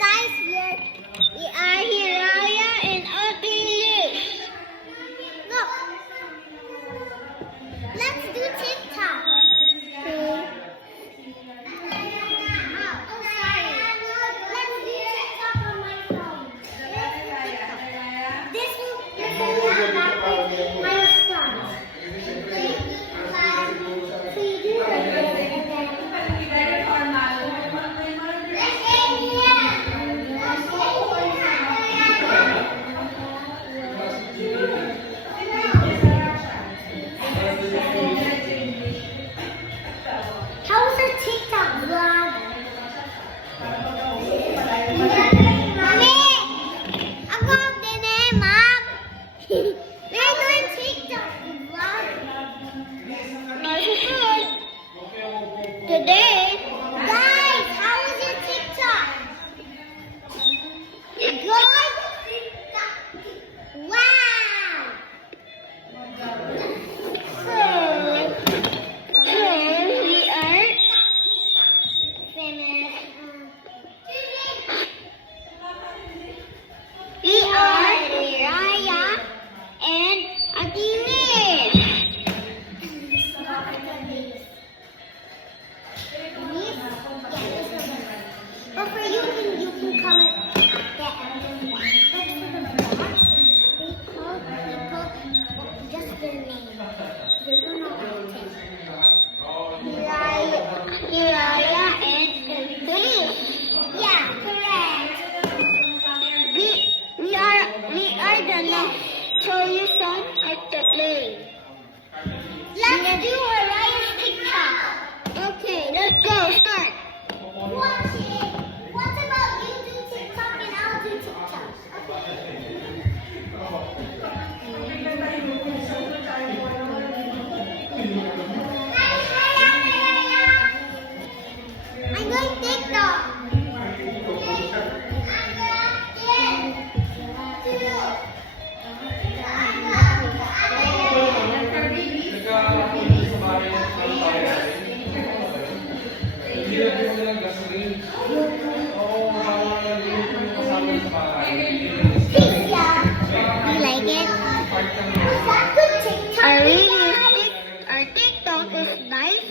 guys, we are Hiraya and Achilles. Look, let's do TikTok. Oh, sorry. Let's do TikTok on my phone. This will be my response. So you do like this and then. How's the TikTok vlog? Mommy! Ako din eh, Mom! We're doing TikTok vlog. Today, guys, how is your TikTok? Good? Wow! So, we are finished. We are Hiraya and Achilles. But for you can comment that. But for the box, they call just their name. They don't know anything. Hiraya and Achilles. Yeah, correct. We are gonna show you some at the play. Let's do Hiraya's TikTok. Okay, let's go. Start. Watch it. What about you do TikTok and I'll do TikTok? I'm going TikTok. Our TikTok is nice.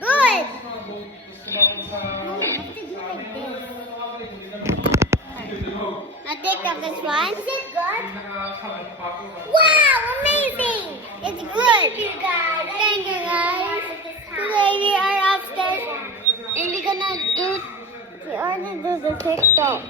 Good. Our TikTok is fun. Is it good? Wow, amazing. It's good. Thank you guys. Today we are upstairs and we're gonna do the TikTok.